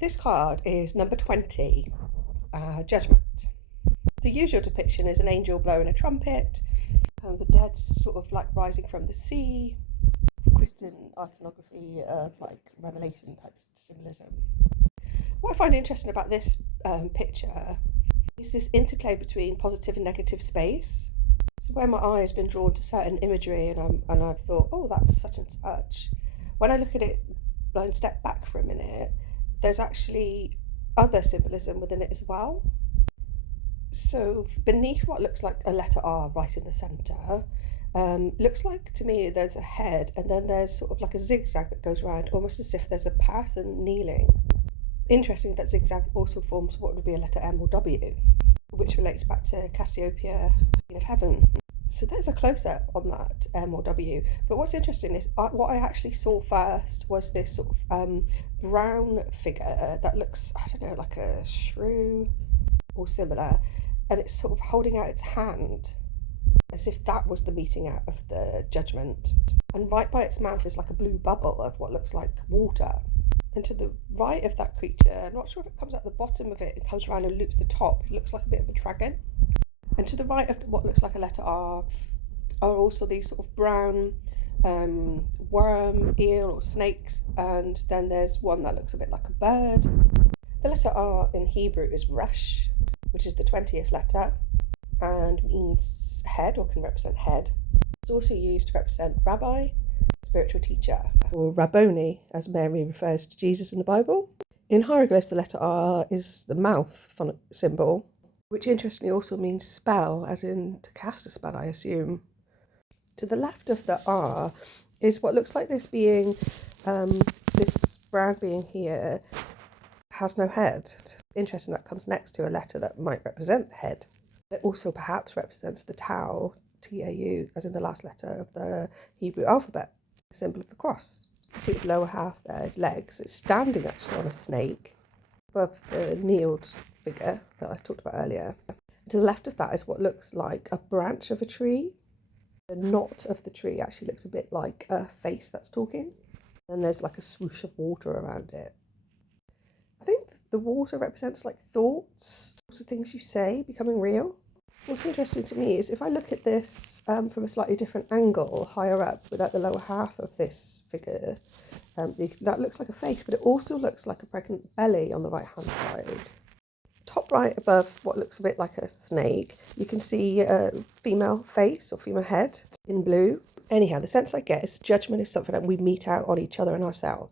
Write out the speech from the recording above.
This card is number 20, Judgment. The usual depiction is an angel blowing a trumpet, the dead sort of like rising from the sea, Christian iconography of like Revelation type symbolism. What I find interesting about this picture is this interplay between positive and negative space. So where my eye has been drawn to certain imagery and I've thought, oh, that's such and such. When I look at it and step back for a minute, there's actually other symbolism within it as well. So beneath what looks like a letter R right in the centre, looks like to me there's a head and then there's sort of like a zigzag that goes around, almost as if there's a person kneeling. Interesting that zigzag also forms what would be a letter M or W, which relates back to Cassiopeia, Queen of Heaven. So there's a close-up on that M or W. But what's interesting is what I actually saw first was this sort of brown figure that looks, I don't know, like a shrew or similar, and it's sort of holding out its hand as if that was the meeting out of the judgment. And right by its mouth is like a blue bubble of what looks like water. And to the right of that creature, I'm not sure if it comes at the bottom of it, it comes around and loops the top. It looks like a bit of a dragon. And to the right of what looks like a letter R are also these sort of brown worm, eel or snakes. And then there's one that looks a bit like a bird. The letter R in Hebrew is Resh, which is the 20th letter and means head or can represent head. It's also used to represent rabbi, spiritual teacher, or Rabboni, as Mary refers to Jesus in the Bible. In hieroglyphs, the letter R is the mouth phonic symbol, which interestingly also means spell, as in to cast a spell, I assume. To the left of the R is what looks like this being, this brown being here, has no head. Interesting, that comes next to a letter that might represent head. It also perhaps represents the Tau, T-A-U, as in the last letter of the Hebrew alphabet, the symbol of the cross. You see its lower half there, its legs. It's standing actually on a snake above the kneeled figure that I talked about earlier. To the left of that is what looks like a branch of a tree. The knot of the tree actually looks a bit like a face that's talking. And there's like a swoosh of water around it. I think the water represents like thoughts, sorts of things you say becoming real. What's interesting to me is if I look at this from a slightly different angle, higher up, without the lower half of this figure, that looks like a face, but it also looks like a pregnant belly on the right-hand side. Top right above what looks a bit like a snake, you can see a female face or female head in blue. Anyhow, the sense I get is judgment is something that we mete out on each other and ourselves.